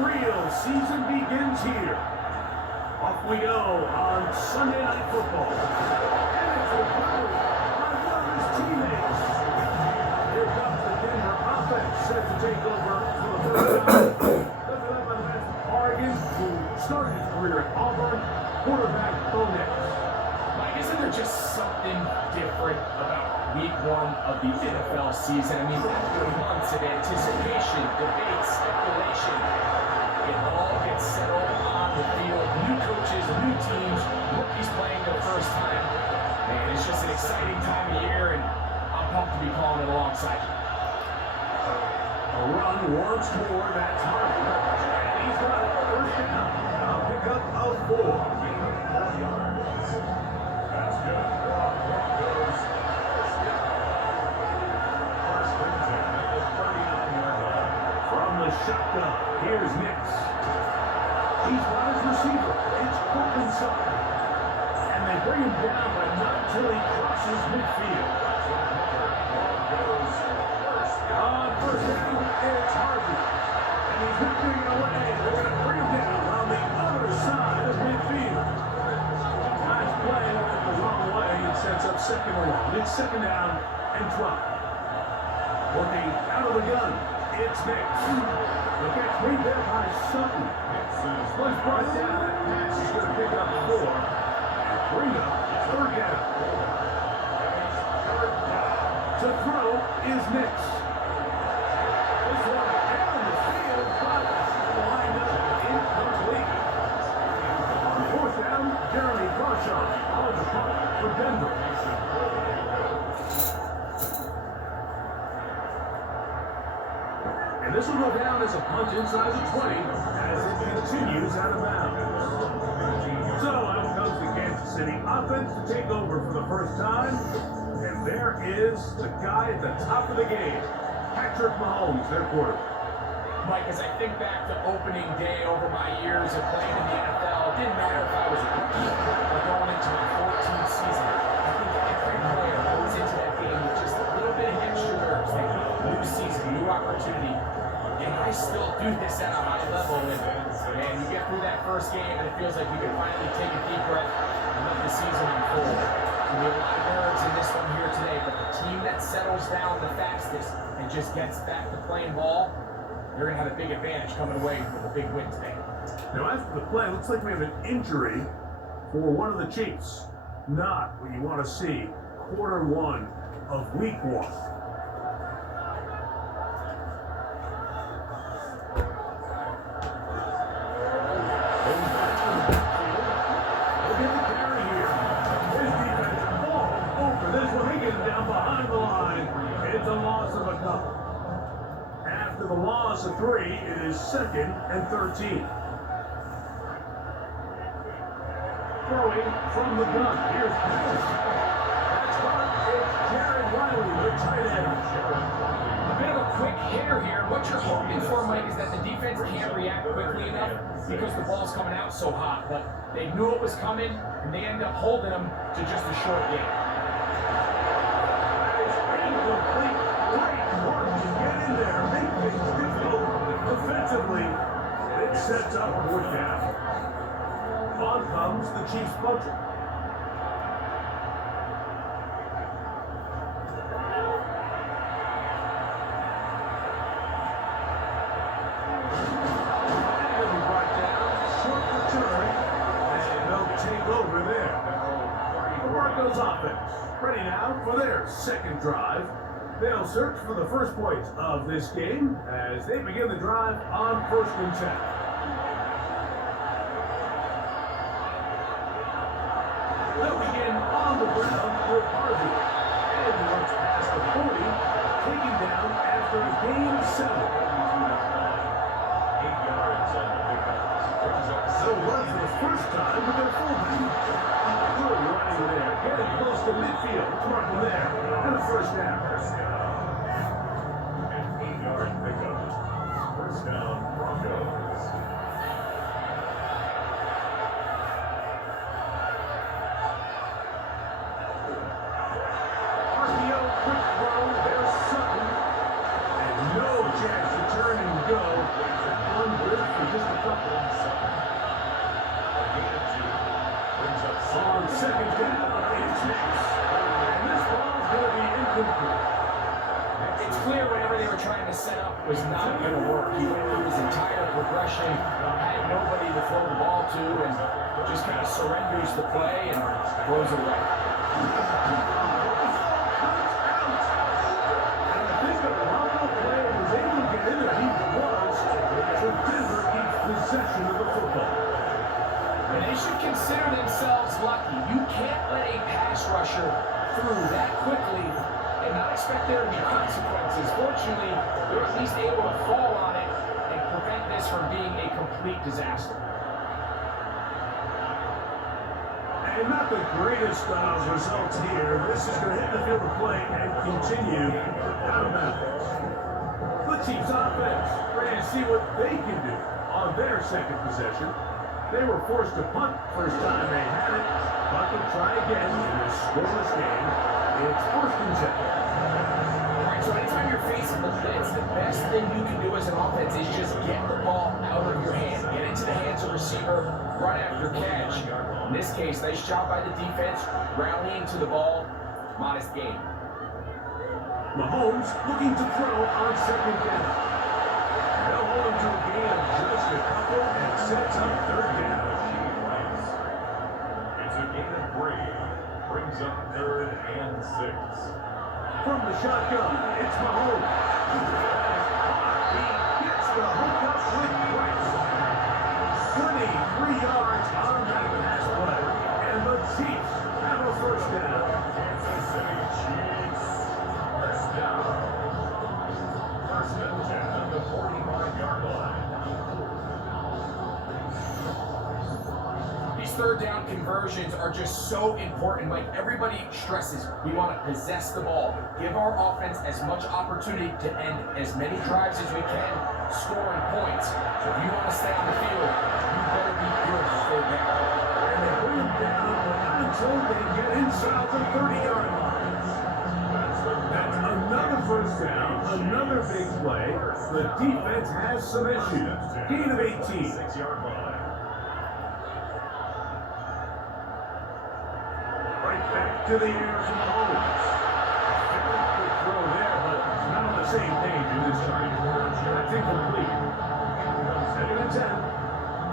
real season begins here. Off we go on Sunday Night Football. And it's recovered by one of his teammates. Here comes the Denver offense set to take over for the first time. Lifted up by the man from Oregon, who started his career at Auburn, quarterback Bo Nix. Mike, isn't there just something different about week one of the NFL season? I mean, after months of anticipation, debate, speculation, it all gets settled on the field. New coaches, new teams, rookies playing their first time. Man, it's just an exciting time of year, and I'm pumped to be calling it alongside you. A run once more, that's Harvey. And he's got a first down. A pickup of 4. That's good. From the shotgun, here's Nix. He's got his receiver. It's Courtland Sutton. And they bring him down, but not until he crosses midfield. On first down, it's Harvey. And he's not giving it away. They're going to bring him down on the other side of midfield. Nice play went the wrong way and sets up second and 1. It's second down and 12. Working out of the gun, it's Nix. The catch made there by Sutton. Was brought down, that pass is going to pick up 4 and bring up third down. To throw is Nix. This one down the field, but lined up incomplete. On fourth down, Jeremy Garshaw on the punt for Denver. And this will go down as a punt inside the 20 as it continues out of bounds. So out comes the Kansas City offense to take over for the first time. And there is the guy at the top of the game, Patrick Mahomes, their quarterback. Mike, as I think back to opening day over my years of playing in the NFL, it didn't matter if I was a rookie or going into my 14th season. I think every player goes into that game with just a little bit of extra nerves. They know, new season, new opportunity. And I still do this at a high level. And you get through that first game, and it feels like you can finally take a deep breath and let the season unfold. There'll be a lot of nerves in this one here today, but the team that settles down the fastest and just gets back to playing ball, you're going to have a big advantage coming away with a big win today. Now, after the play, it looks like we have an injury for one of the Chiefs. Not what you want to see. Quarter 1 of week 1. It's a loss of a couple. After the loss of 3, it is second and 13. Throwing from the gun. Here's Patrick. That's caught. It's Jared Wiley, the tight end. A bit of a quick hitter here. What you're hoping for, Mike, is that the defense can't react quickly enough because the ball's coming out so hot. But they knew it was coming, and they end up holding them to just a short game. Incomplete. Great work to get in there. Make things difficult defensively. It sets up fourth down. On comes the Chiefs punter. And he'll be brought down. Short return. And they'll take over there. The Broncos offense ready now for their second drive. They'll search for the first point of this game as they begin the drive on 1st and 10. They'll begin on the ground with Harvey. And he runs past the 40, taken down after a gain of 7. 8 yards on the pickup. They'll run for the first time with their fullback. Good running there, getting close to midfield. It's Markham there, and a first down. An 8-yard pickup. First down, Broncos. RPO, quick throw, there's Sutton. And no chance was not going to work. He went through his entire progression, had nobody to throw the ball to, and just kind of surrenders the play and throws it away. Possession of the football. And they should consider themselves lucky. You can't let a pass rusher through that quickly and not expect there to be consequences. Fortunately, they're at least able to fall on it and prevent this from being a complete disaster. And not the greatest of results here. This is going to hit the field of play and continue out of bounds. The Chiefs offense, we're going to see what they can do on their second possession. They were forced to punt first time they had it, but they'll try again in this scoreless game. It's 1st and 10. All right, so anytime you're facing the blitz, the best thing you can do as an offense is just get the ball out of your hand. Get into the hands of the receiver, run after catch. In this case, nice job by the defense, rallying to the ball. Modest gain. Mahomes looking to throw on 2nd down. They'll hold him to a gain of just a couple and sets up 3rd down. It's a gain of 3. Brings up 3rd and 6. From the shotgun, it's Mahomes. He gets the hook up with Price. 23 yards on that pass play, and the Chiefs have a 1st down. Kansas City Chiefs. 1st down. 1st and 10 at the 45-yard line. These 3rd down conversions are just so important. Like everybody stresses, we want to possess the ball, give our offense as much opportunity to end as many drives as we can, scoring points. So if you want to stay on the field, you better be good on 3rd down. And they bring him down, but not until they get inside the 30-yard line. That's another 1st down, another big play. The defense has some issues. Gain of 18. 6-yard line. Back to the air from Mahomes. Good throw there, but not on the same page in this time. That's incomplete. 2nd and 10.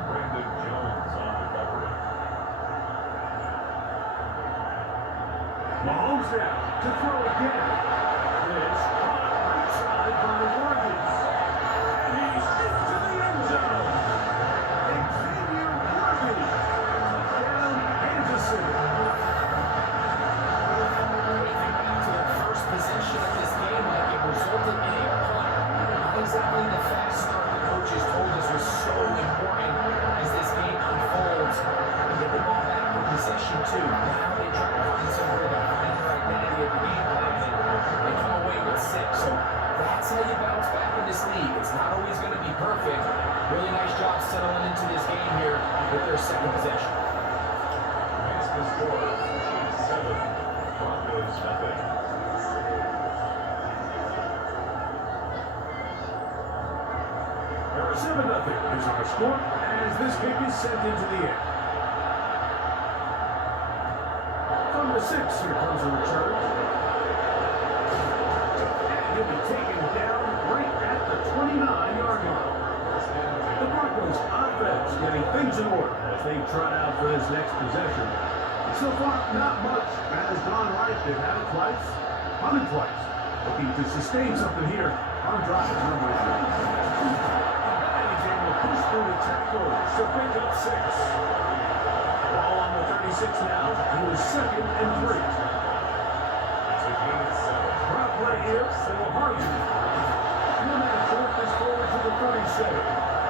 Brandon Jones on the coverage. Mahomes now to throw again. This caught right side by Worthy. And he's into the end zone. Xavier Worthy. Down Kansas City. Possession of this game, like it resulted in a punt. Not exactly the fast start the coaches told us was so important as this game unfolds. They get the ball back for possession too. Now they try to find somewhere to find their identity of the game plan, and they come away with 6. So that's how you bounce back in this league. It's not always going to be perfect. Really nice job settling into this game here with their second possession. Makes the score 7. Broncos nothing. 7-0 is our score as this kick is sent into the air. From the 6, here comes a return. And he'll be taken down right at the 29-yard line. The Broncos offense getting things in order as they trot out for this next possession. So far, not much has gone right. They've had it twice, punted twice. Looking to sustain something here on drive number 3. Push through the tackles to pick up 6. Ball on the 36 now. It was 2nd and 3. It's a gain of 7. Drop play here for Harvey. No man short this forward to the 37.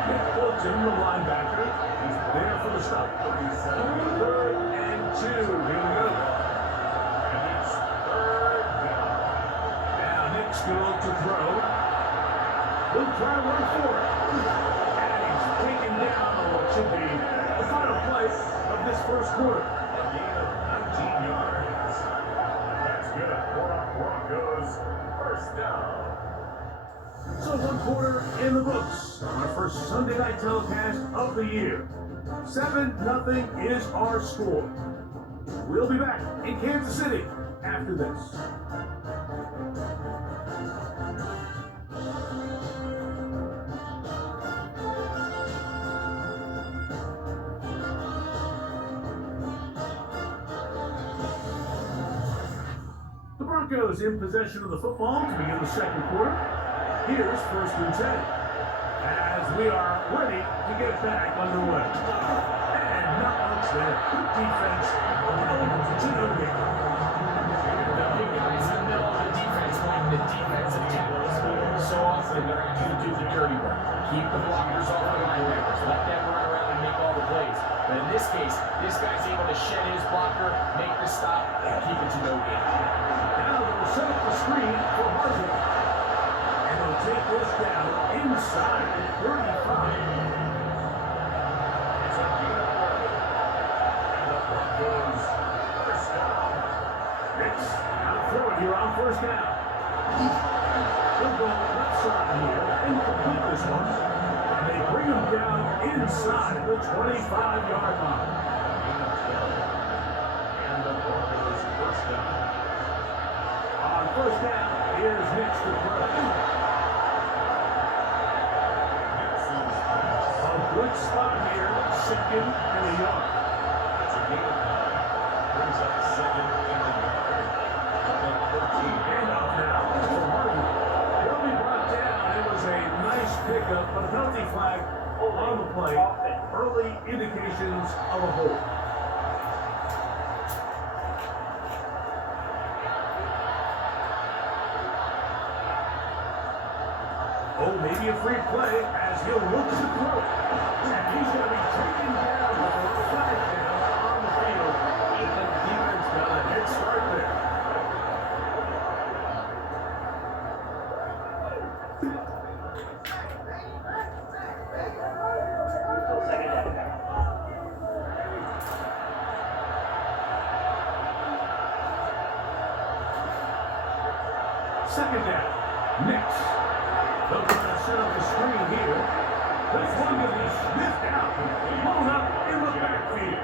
Nick Bolton, the linebacker, is there for the stop. 3rd and 2. Here we go. And it's 3rd down. Now Nick's going to look to throw. He'll try to run for it. Taken down on what should be the final play of this 1st quarter. A gain of 19 yards. That's good for the Broncos. 1st down. So 1 quarter in the books on our first Sunday night telecast of the year. 7-0 is our score. We'll be back in Kansas City after this. Broncos in possession of the football to begin the second quarter. Here's 1st and 10. As we are ready to get back underway. And not much there. Good defense. Ginobili. The big guys in the middle of the defense when the defensive tackles so often they're actually do the dirty work. Keep the blockers off the linebackers. Let them run around and make all the plays. But in this case, this guy's able to shed his blocker, make the stop, and keep it to no gain. Now they'll set up the screen for Harvey. And they'll take this down inside the 35. It's a gain of 4. And the Broncos first down. It's now throw it here on 1st down. They'll go left side here and complete this one. And they bring him down inside the 25-yard line. Gain of 12. And the Broncos first down. On 1st down, here's next to throw. Nixon's pass. A good spot here, 2nd and a yard. That's a gain of 9. Brings up 2nd and a yard. From the 13. Handoff now for Harvey. He'll be brought down. It was a nice pickup, but a penalty flag on the play. Early indications of a hold. Oh, maybe a free play as he'll look to throw. And he's going to be taken down with a flag down on the field. And the defense got a head start there. Second down. Next. They'll try to set up the screen here. This one going to be sniffed out. Blown up in the backfield.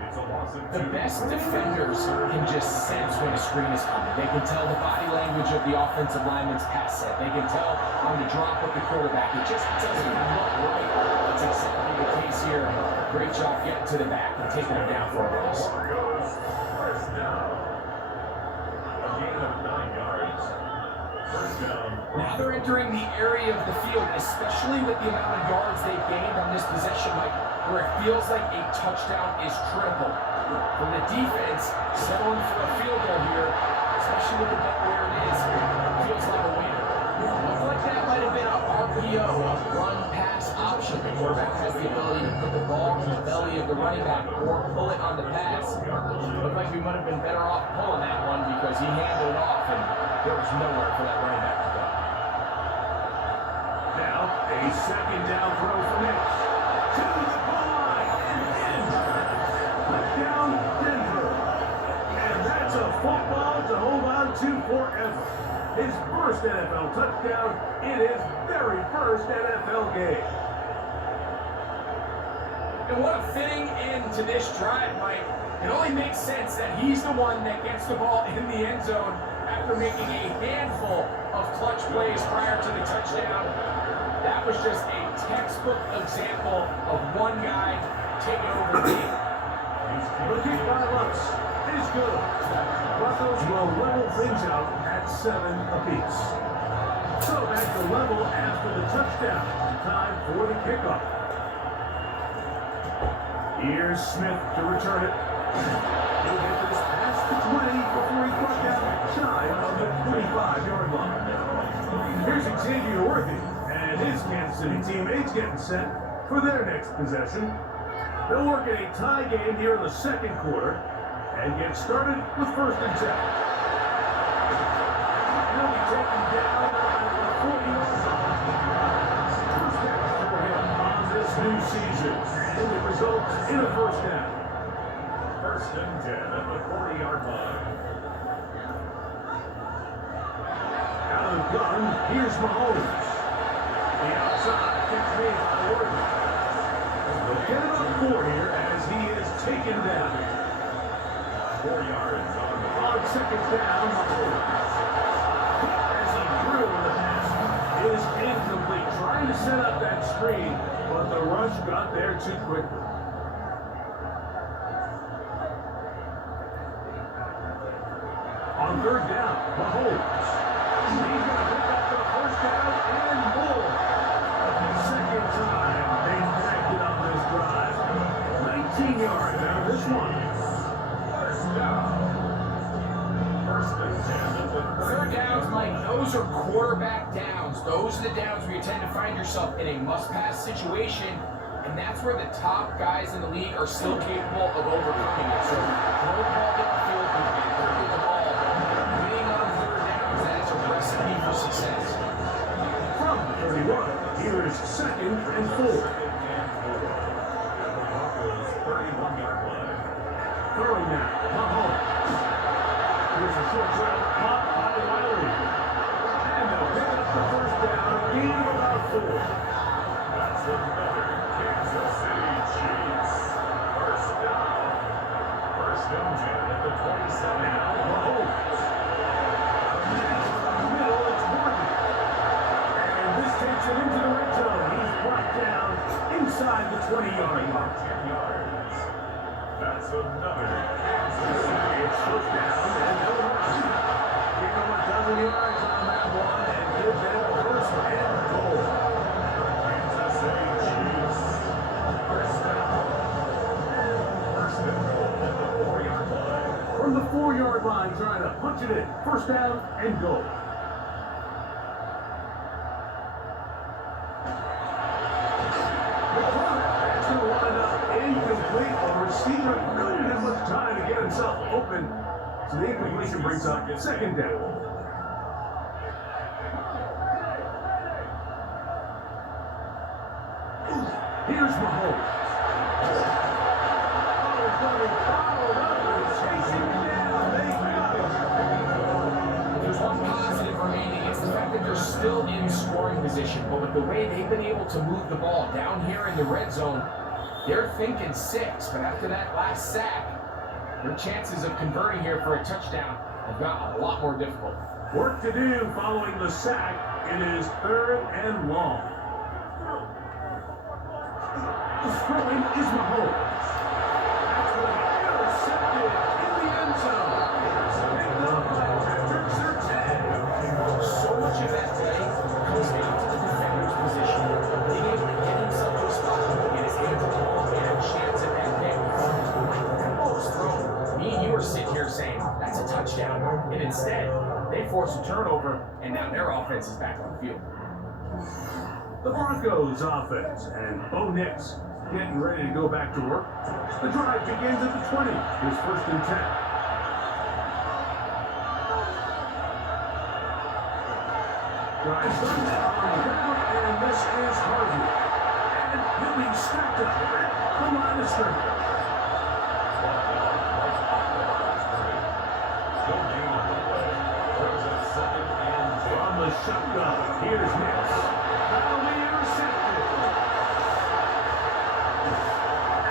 It's a loss of 2. The best defenders can just sense when a screen is coming. They can tell the body language of the offensive lineman's pass set. They can tell on the drop of the quarterback. It just doesn't look right. That's exactly the case here. Great job getting to the back and taking him down for a loss. Broncos first down. A gain of 9 yards. First down. Now they're entering the area of the field, especially with the amount of yards they've gained on this possession, Mike, where it feels like a touchdown is critical. From the defense, settling for a field goal here, especially with the ball where it is, feels like a winner. Looks like that might have been a RPO, a run-pass option. The quarterback has the ability to put the ball in the belly of the running back or pull it on the pass. Looked like we might have been better off pulling that one because he handled it off and there was nowhere for that running back to go. Now, a 2nd down throw for Nix. To the goal line and in. Touchdown, Denver. And that's a football to hold on to forever. His first NFL touchdown in his very first NFL game. And what a fitting end to this drive, Mike. It only makes sense that he's the one that gets the ball in the end zone after making a handful of clutch plays prior to the touchdown. That was just a textbook example of one guy taking over the game. The kick by Lutz is good. Broncos will level things out at 7 apiece. So back to level after the touchdown. Time for the kickoff. Here's Smith to return it. He'll get this past the 20 before he brought down shy of the 25-yard line. Here's Xavier Worthy and his Kansas City teammates getting set for their next possession. They'll work in a tie game here in the second quarter and get started with 1st and 10. He'll be taken down at the 40-yard line. First down for him on this new season, and it results in a 1st down. 1st and 10 at the 40-yard line. Out of the gun, here's Mahomes. The outside gets made by Worthy. They'll get it up 4 here as he is taken down. 4 yards on the On 2nd down, Mahomes. As he threw the pass is incomplete. Trying to set up that screen, but the rush got there too quickly. On third down. Mahomes. He's going to pick up the first down and more. Second time they've connected on this drive. 19 yards out of this one. First down. First and 10 at the Third downs, Mike, those are quarterback downs. Those are the downs where you tend to find yourself in a must-pass situation, and that's where the top guys in the league are still capable of overcoming it. So, throw the ball downfield, you can get the ball. Winning on third downs, that is a recipe for success. From the 31, here is second and 4. Broncos 31-yard line. Throwing now, Mahomes. Here's a short trail, caught by Wiley. And they'll pick up the first down, gain of about 4. That's another Kansas City Chiefs. First down. First and 10 at the 27. Now, Mahomes. Middle, it's Morgan. And this takes him into the red zone. He's brought down inside the 20-yard line. 10 yards. That's another Kansas City. It's first down and no rushing. Give them a dozen yards on that one and give them first and goal. Kansas City Chiefs. First down. First and goal at the 4-yard line. From the 4-yard line, trying to punch it in. First down and goal. That's going to wind up incomplete. The receiver couldn't have much time to get himself open. So the incompletion brings up second down. Here's Mahomes. Oh, it's going to be followed up and chasing him down. They got him. There's one positive remaining. It's the fact that they're still in scoring position. But with the way they've been able to move the ball down here in the red zone, they're thinking 6. But after that last sack, their chances of converting here for a touchdown have gotten a lot more difficult. Work to do following the sack. It is third and long. Throwing is Mahomes. That's going to be intercepted in the end zone. Picked up by Patrick Surtain. So much of that play comes down to the defender's position. Being able to get himself to a spot and get his hands on the ball and a chance at that pick. That ball was thrown. Me and you are sitting here saying, that's a touchdown. And instead, they force a turnover, and now their offense is back on the field. The Broncos offense and Bo Nix getting ready to go back to work. The drive begins at the 20. It's first and 10. Drive starts on the ground, and this is Harvey. And he'll be stacked up at the line of scrimmage. No gain on the play. Throws it second and 10. From the shotgun, here's Nix. That'll be intercepted.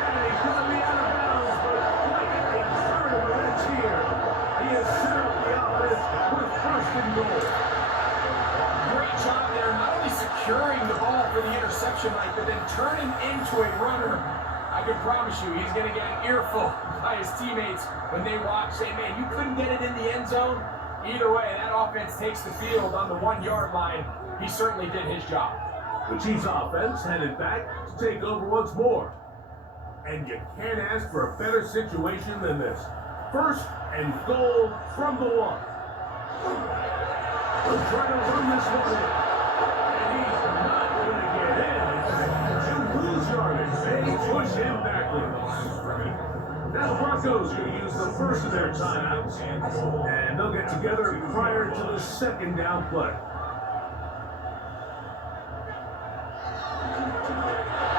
And he's going to be out of bounds, but like a turn of events here. He has set up the offense with first and goal. Great job there, not only securing the ball for the interception, Mike, but then turning into a runner. I can promise you, he's going to get an earful by his teammates when they watch, say, man, you couldn't get it in the end zone. Either way, that offense takes the field on the 1-yard line. He certainly did his job. The Chiefs offense headed back to take over once more. And you can't ask for a better situation than this. First and goal from the 1. They'll try to run this one in. And he's not going to get in. He'll lose yardage. They push him backwards. Now the Broncos will use the first of their timeouts. And they'll get together prior to the second down play.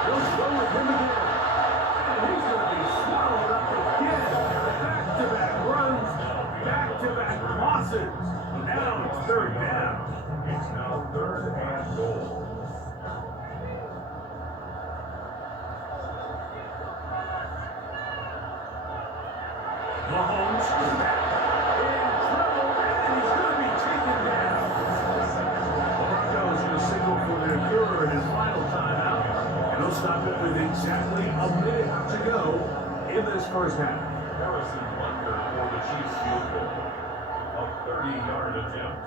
They'll go with him again. And he's going to be swallowed up again. Back-to-back runs, back-to-back losses. Now it's third down. It's now third and goal. Mahomes is back in trouble, and he's going to be taken down. The Broncos going to signal for their third and his final timeout, and they'll stop it with exactly a minute to go in this first half. Harrison Butker for the Chiefs field goal. A 30-yard attempt.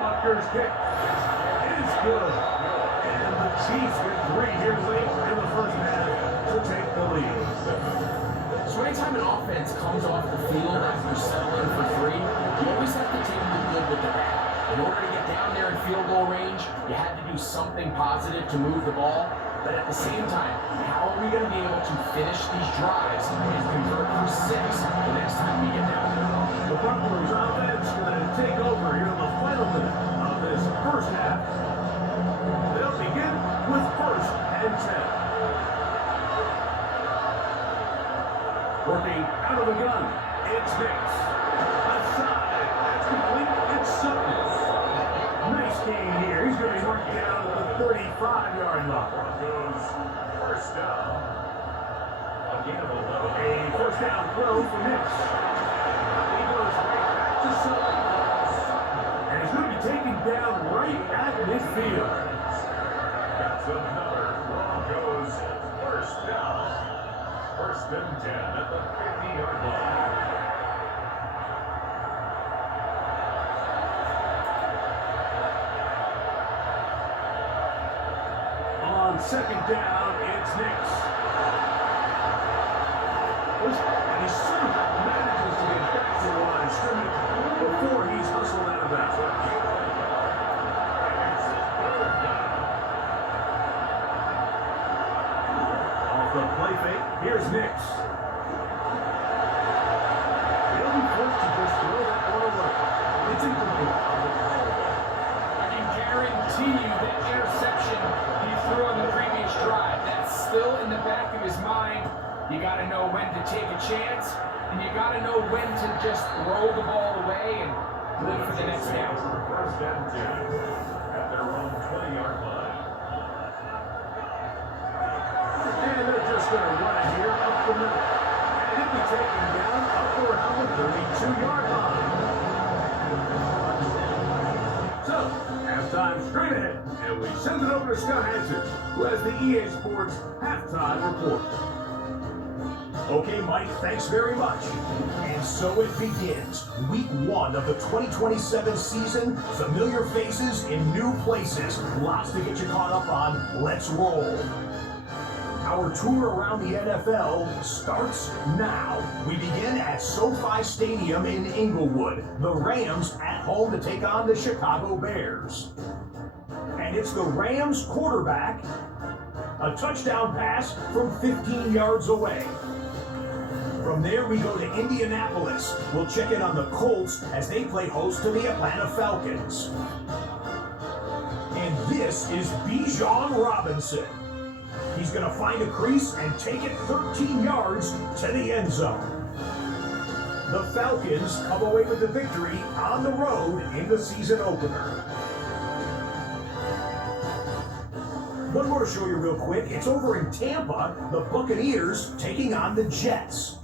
Butker's kick is good. And the Chiefs get 3 here late in the first half to take the lead. So anytime an offense comes off the field after settling for 3, you always have to take the good with the bad. In order to get down there in field goal range, you had to do something positive to move the ball. But at the same time, how are we going to be able to finish these drives and convert for 6 the next time we get down there? The Buffalo's offense going to take over here in the final minute of this first half. They'll begin with 1st and 10. Working out of the gun, it's Nix. Outside, that's complete, it's Sutton. Nice gain here. He's going to be marked down at the 35-yard line. Broncos, first down. Again, 11. A first down throw for Nix. He goes right back to Sutton. And he's going to be taken down right at midfield. That's another Broncos first down. 1st and 10 at the 50-yard line. On 2nd down, it's Nix. And he soon manages to get back to the line of scrimmage before he's hustled out of bounds. Off the play fake, here's Nix. He'll be forced to just throw that one away. It's incomplete. I can guarantee you that interception he threw on the previous drive, that's still in the back of his mind. You got to know when to take a chance, and you got to know when to just throw the ball away and live for the next down. 1st and 10 at their own 20-yard line. And they're just going to run it here up the middle. And it'll be taken down up around the 32-yard line. So, halftime straight ahead. And we send it over to Scott Hansen, who has the EA Sports halftime report. Okay, Mike, thanks very much. And so it begins. Week 1 of the 2027 season. Familiar faces in new places. Lots to get you caught up on. Let's roll. Our tour around the NFL starts now. We begin at SoFi Stadium in Inglewood. The Rams at home to take on the Chicago Bears. And it's the Rams quarterback. A touchdown pass from 15 yards away. From there, we go to Indianapolis. We'll check in on the Colts as they play host to the Atlanta Falcons. And this is Bijan Robinson. He's going to find a crease and take it 13 yards to the end zone. The Falcons come away with the victory on the road in the season opener. One more to show you real quick. It's over in Tampa, the Buccaneers taking on the Jets.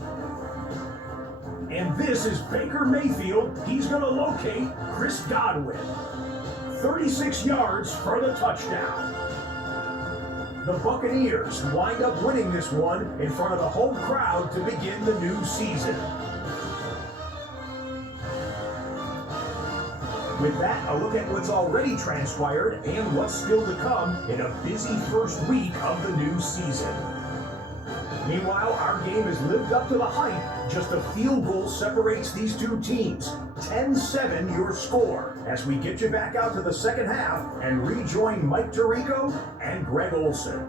And this is Baker Mayfield. He's going to locate Chris Godwin. 36 yards for the touchdown. The Buccaneers wind up winning this one in front of the home crowd to begin the new season. With that, a look at what's already transpired and what's still to come in a busy first week of the new season. Meanwhile, our game has lived up to the hype. Just a field goal separates these two teams. 10-7 your score as we get you back out to the second half and rejoin Mike Tirico and Greg Olson.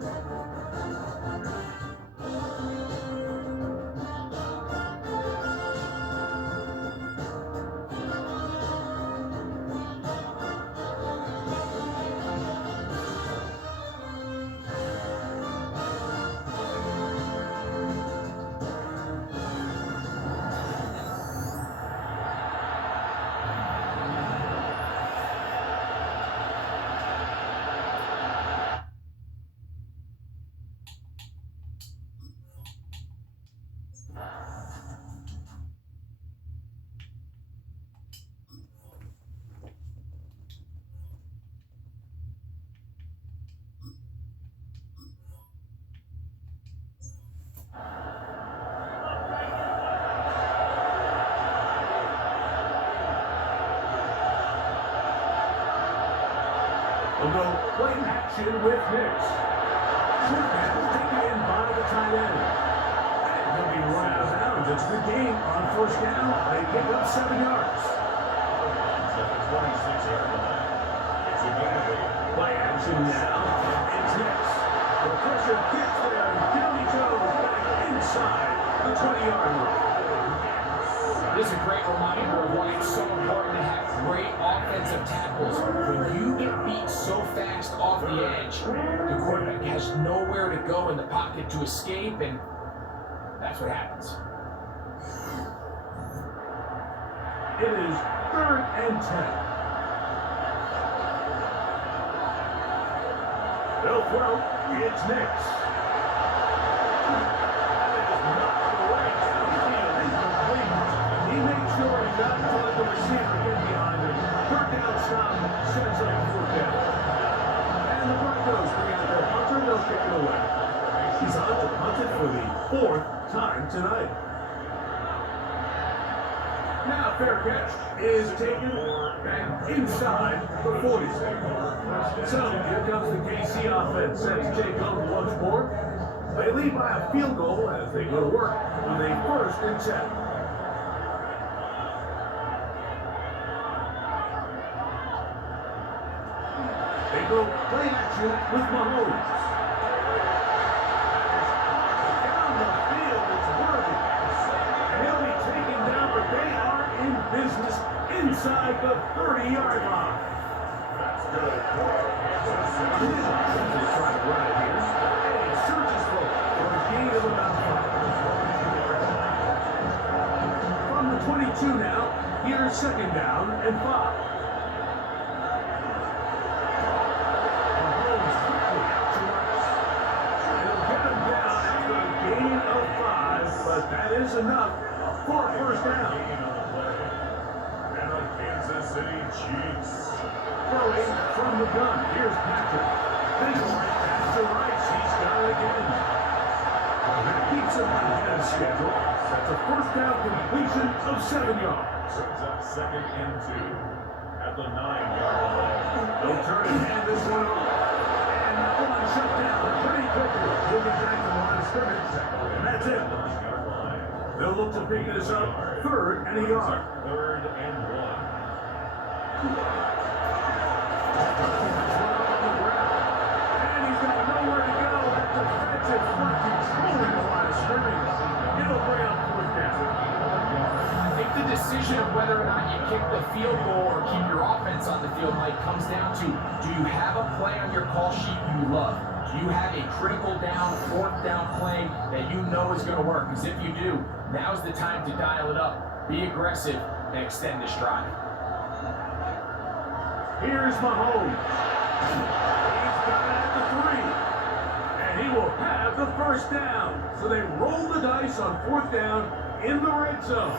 We'll go play action with Nix. Short pass taken in by the tight end. And he'll be run out of bounds. It's a good game on first down. They pick up 7 yards. At the 26-yard line. It's a gain of 8. Play action now. It's Nix. The pressure gets there. And down he goes back inside the 20-yard line. This is a great reminder of why it's so important to have great offensive tackles. When you get beat so fast off the edge, the quarterback has nowhere to go in the pocket to escape, and that's what happens. It is 3rd and 10. They'll throw. It's Nix. That is knocked away downfield. Incomplete. He makes sure not to let the receiver get behind him. 3rd down stop sends up 4th down. And the Broncos bring out their punter. They'll kick it away. He's on to punt it for the 4th time tonight. Now fair catch is taken back inside the 40. So here comes the KC offense as Jake over once more. They lead by a field goal as they go to work with a 1st and 10. They go play action with Mahomes. Down the field, it's Worthy. And he'll be taken down, but they are in business inside the 30-yard line. That's good for Kansas City. They try to run it here. And he searches for a gain of about 5. From the 22 now, here's 2nd down and 5. Mahomes quickly out to Rice. He'll get him down after a gain of 5, but that is enough for a 1st down. Gain on the play. And the Kansas City Chiefs. Throwing from the gun. Here's Patrick. Then right pass to Rice. He's got it again. That keeps him ahead of schedule. That's a 1st down completion of 7 yards. Brings up 2nd and 2. At the 9-yard line. They'll turn and hand this one off. And that one shut down pretty quickly. He'll be back to the line of scrimmage. And that's it. 9-yard line. They'll look to pick this up 3rd and a yard. 3rd and 1. And he's got nowhere to go. That defensive front controlling the line of scrimmage. It'll bring up 4th down. I think the decision of whether or not you kick the field goal or keep your offense on the field, Mike, comes down to, do you have a play on your call sheet you love? Do you have a critical down, 4th down play that you know is going to work? Because if you do, now's the time to dial it up, be aggressive, and extend this drive. Here's Mahomes. He's got it at the 3. And he will have the 1st down. So they roll the dice on 4th down in the red zone.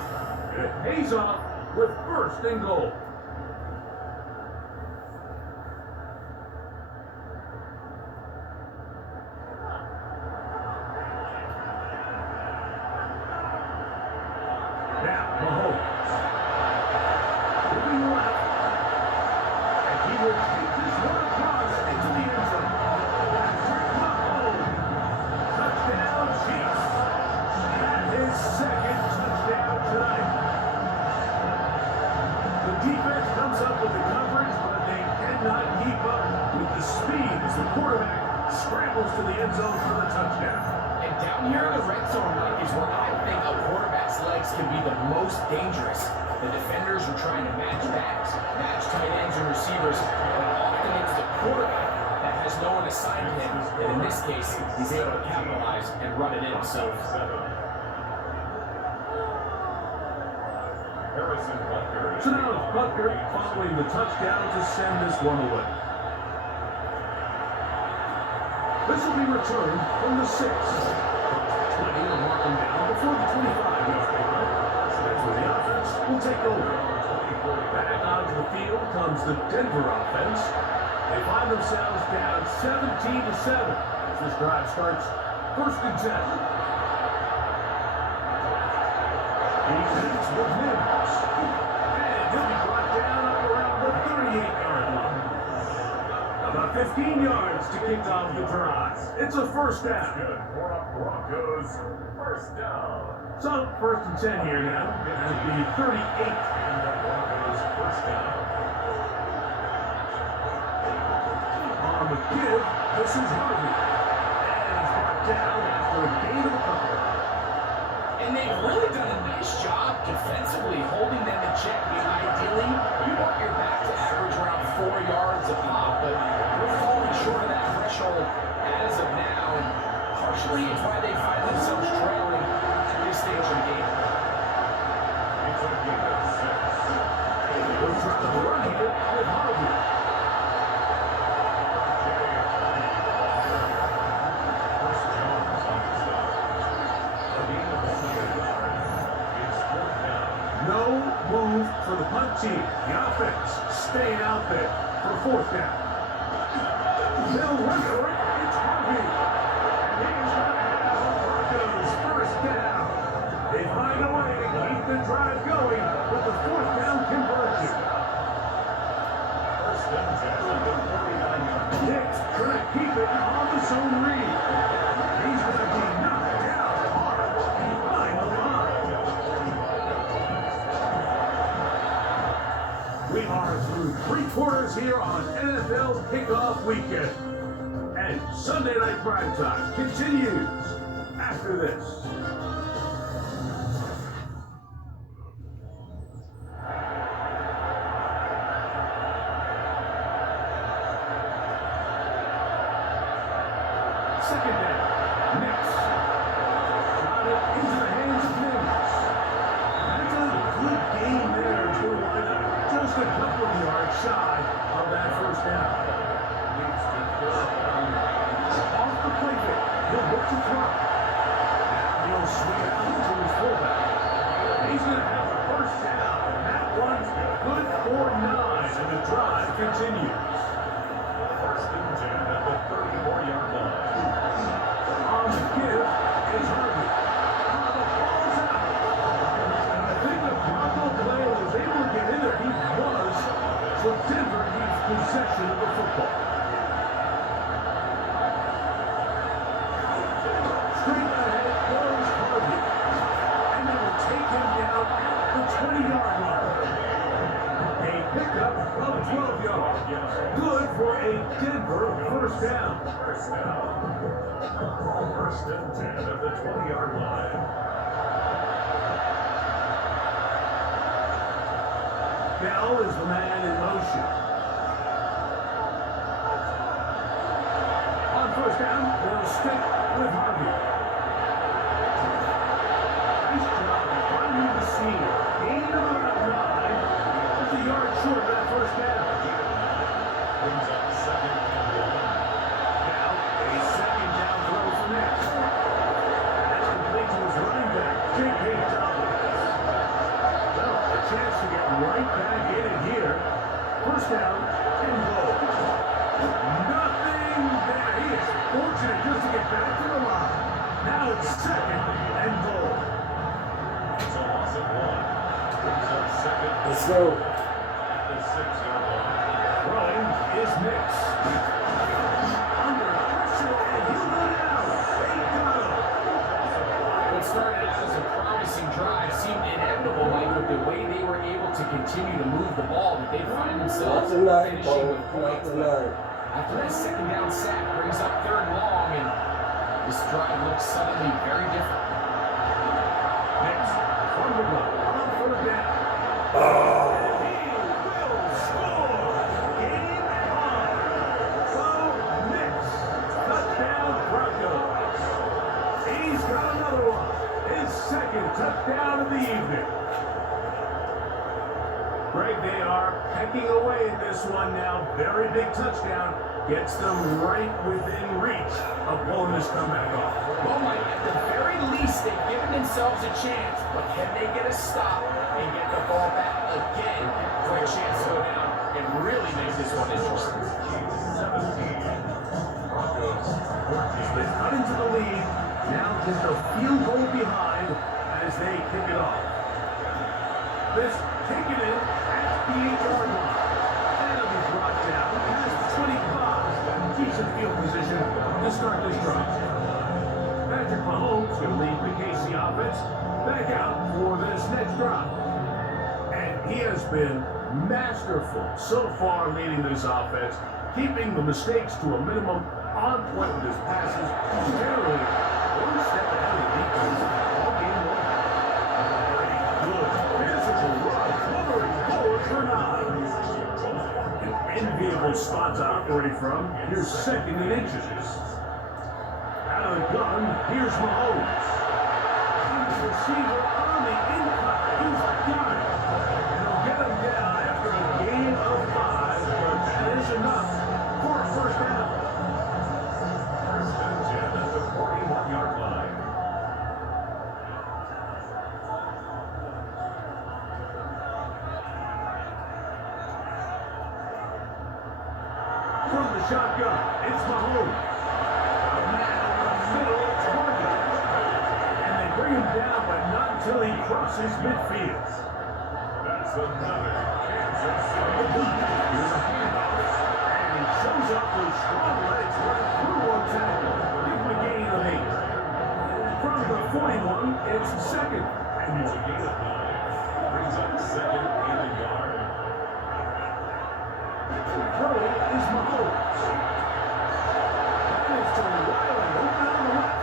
It pays off with 1st and goal. Now, Mahomes. Moving left. And he will take this one across into the end zone. Patrick Mahomes. Touchdown, Chiefs. And his 2nd touchdown tonight. The defense comes up with the coverage, but they cannot keep up with the speed as the quarterback scrambles to the end zone for the touchdown. And down here in the red zone, Mike, is where I think a quarterback's legs can be the most dangerous. The defenders are trying to match backs, match tight ends and receivers, but often it's the quarterback that has no one assigned to him, and in this case, he's able to capitalize and run it in himself. Harrison Butker. So now it's Butker following the touchdown to send this one away. This will be returned from the 6. 20 to mark them down before the 25-yard line. So that's where the offense will take over. Back onto the field comes the Denver offense. They find themselves down 17-7 as this drive starts 1st and 10. Defense with Mims. And he'll be brought down up around the 38-yard line. A About 15 yards to kick off the drive. It's a first down. Good for a Broncos first down. So, first and 10 here now. At the 38. And the Broncos first down. On the give, this is Harvey. And he's brought down after a gain of a couple. And they've really done a nice job defensively holding them in check. I mean, ideally, you want your back to average around 4 yards a pop, but we're falling short of that threshold as of now. And partially it's why they find themselves trailing at this stage of the game. It's a gain of 6. We're trying to run here with Harvey. Chris Jones on the stop. A gain of 1 yard. It's fourth down. No move for the punt team. The offense staying out there for fourth down. They'll run for it. It's Harvey. And he's going to have the Broncos first down. They find a way to keep the drive going with the fourth down conversion. First and 10 at the 49-yard line. Hicks trying to keep it on the zone read. He's going to be knocked down hard behind the line. We are through 3 quarters here on NFL Kickoff Weekend. And Sunday Night Primetime continues after this. Second down. Nix. Got it into the hands of Nix. That's a good game there to line up. Just a couple of yards shy of that first down. Needs to throw. Off the play fake. He'll look to throw. Now he'll swing it out to his fullback. He's going to have a first down. That one's good for 9. And the drive continues. First and 10 at the 34-yard line. On the give is Harvey. The ball's out. And I think the Bronco player was able to get in there. He was. So Denver needs possession of the football. Straight ahead goes Harvey. And they will take him down at the 20-yard line. A pickup of 12 yards. Good for a Denver first down. First down. First and 10 at the 20-yard line. Bell is the man in motion. On first down, they'll stick with Harvey. Nice job finding the seam. Gain of about 9. Just a yard short of that first down. Brings up second and 1. Now, a second down throw for Nix. That's complete to his running back, J.K. Dobbins. Well, a chance to get right back in it here. First down and goal. Nothing there. He is fortunate just to get back to the line. Now it's second and goal. It's a loss of 1. Brings up second Let's go. at the 6-yard line. Throwing is Nix. Under pressure and he'll go down. They got him. What started out as a promising drive seemed inevitable, Mike, with the way they were able to continue to move the ball, that they find themselves Not tonight, finishing Bo. with Not points. tonight. After that second down sack brings up third and long, and this drive looks suddenly very different. Nix from the gun. On third down. Oh. He will score. Game on. So Nix. Touchdown Broncos. He's got another one. His second touchdown of the evening. Greg, they are pecking away at this one now. Very big touchdown. Gets them right within reach of pulling this comeback off. Well, Mike, at the very least, they've given themselves a chance, but can they get a stop and get the ball back again for a chance to go down and really make this one interesting? 17. Broncos 14. They cut into the lead. Now just a field goal behind as they kick it off. This taken in at the 8-yard line. That'll be brought down past 25. should lead the KC offense back out for this next drive. And he has been masterful so far leading this offense, keeping the mistakes to a minimum, on point with his passes, generally one step ahead of the defense all game long. Good physical run, covering forward for 9. An enviable spot to operate from. Here's second and inches. Out of the gun, here's Mahomes. He's receiver on the incline. He's got it. And he'll get him down after a gain of 5, but that is enough for a first down. First and 10 at the 41-yard line. From the shotgun, it's Mahomes. A man over the middle, target. And they bring him down, but not until he crosses midfield. That's another Kansas City. Here's a handoff. And he shows up with strong legs right through one tackle. Give him a gain of 8. From the 41, it's second and It's a 1. gain of 9. Brings up second and a yard. Throwing is Mahomes. That is to Riley, open on the left.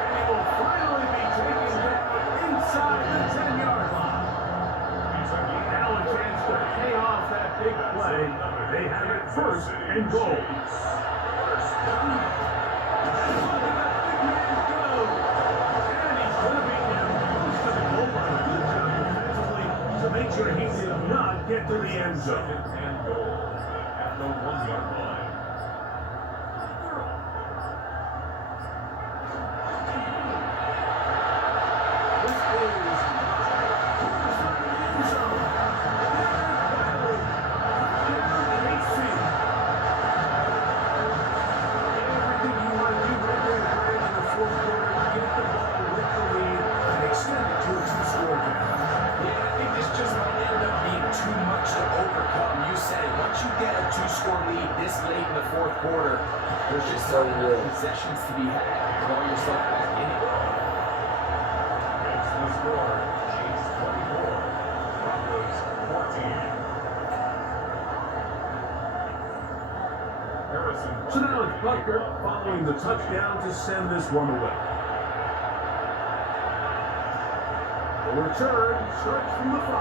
And he will finally be taken down inside the 10-yard line. Now a chance to pay off that big play. They have it first and goal. First down. And look at that big man go. And he's going to be down close to the goal line. Good job defensively to make sure he did not get to the end zone. Second and goal at the 1-yard line. This is inside the end zone. Riley down in 8 feet. Everything you want to do right there, Greg, in the fourth quarter, get the ball with the lead and extend it to a 2-score game. Yeah, I think this just might end up being too much to overcome. You said it. Once you get a 2-score lead this late in the fourth quarter, there's just not enough possessions to be had to claw yourself back in it. Makes the score. Chiefs 24. Broncos 14. Harrison. So now it's Butker following the touchdown to send this one away. The return starts from the 5.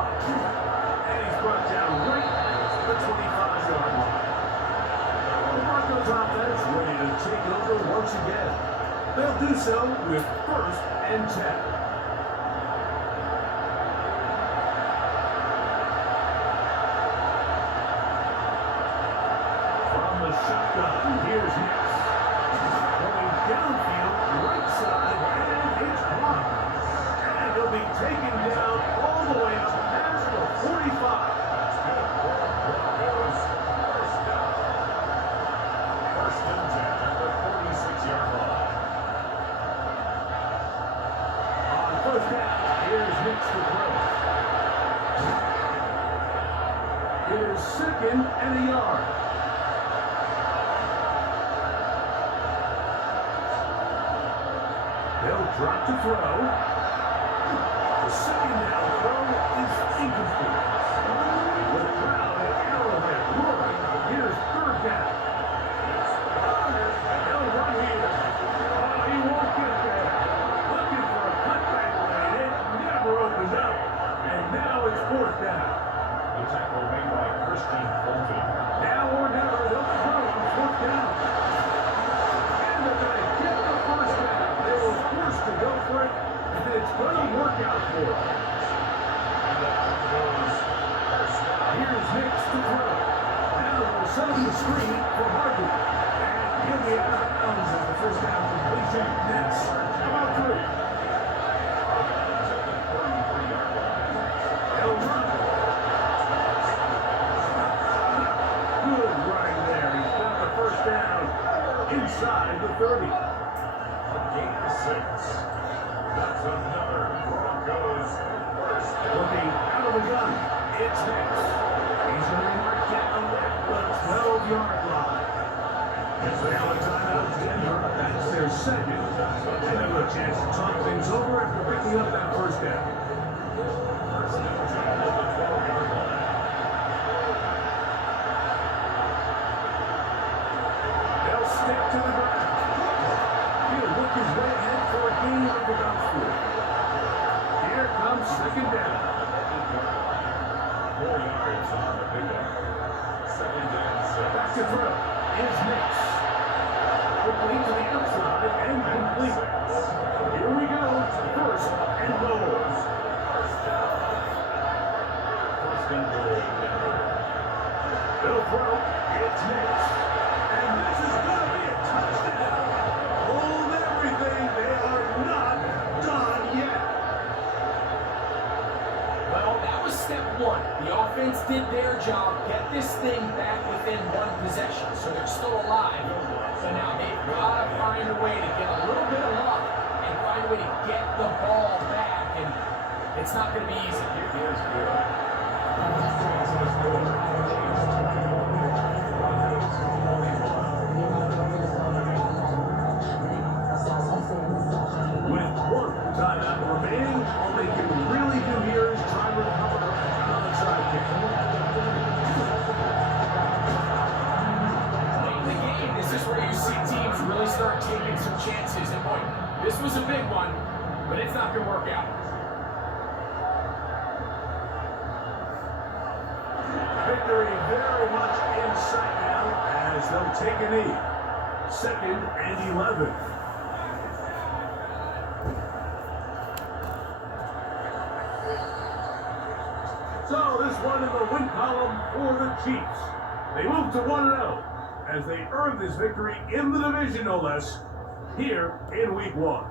And he's brought down right at the 25-yard line. The Broncos offense ready to take over once again. They'll do so with first and 10. From the shotgun, here's Hicks. Going downfield, right side, and it's blocked. And he'll be taken down all the way up past the 45. That's good for Broncos. First down. First and 10 at the 46-yard line. On first down, here's Hicks to throw. Here's second and a yard. They'll drop to throw. The second down throw is incomplete. With a crowd at Arrowhead roaring, here's third down. They'll run here. Oh, he won't get there. Looking for a cutback lane. It never opened up. And now it's fourth down. The tackle made by Christian Fulton. Now or never, they'll throw on fourth down. And they're going to get the first down. They were forced to go for it, and it's going to work out for them. And the Broncos first down. Here's Hicks to throw. Now they'll set him the screen for Harvey. And he'll be out of bounds as the first down completion. That's about 3. Broncos at the 33-yard line. They'll run. Good running there. He's got the first down inside the 30. A gain of 6. That's another Broncos first down. Looking out of the gun, it's Hicks. He's going to be marked down at the 12-yard line. As they have a timeout, Denver, that's their second. Another chance to talk things over after picking up that first down. First and 10 at the 12-yard line. They'll stick to the ground. He'll look his way ahead for a gain of about 4. Here comes second down. 4 yards on the pickup. Second and 6. Back to throw is Nix. Quickly to the outside and complete. Here we go. First and goal. First and goal. They'll throw. It's Nix. And this is going to be a touchdown. Hold everything. They are not done yet. Well, that was step 1. The offense did their job, get this thing back within 1 possession, so they're still alive. So now they've got to find a way to get a little bit of luck and find a way to get the ball back, and it's not going to be easy. Here's good. Chance to score. With 1 timeout remaining, all they can really do here is try to recover an onside kick. Late in the game, this is where you see teams really start taking some chances, and boy, this was a big one, but it's not going to work out. Victory very much in sight now as they'll take a knee. 2nd and 11. So this one in the win column for the Chiefs. They move to 1-0 as they earn this victory in the division, no less, here in Week 1.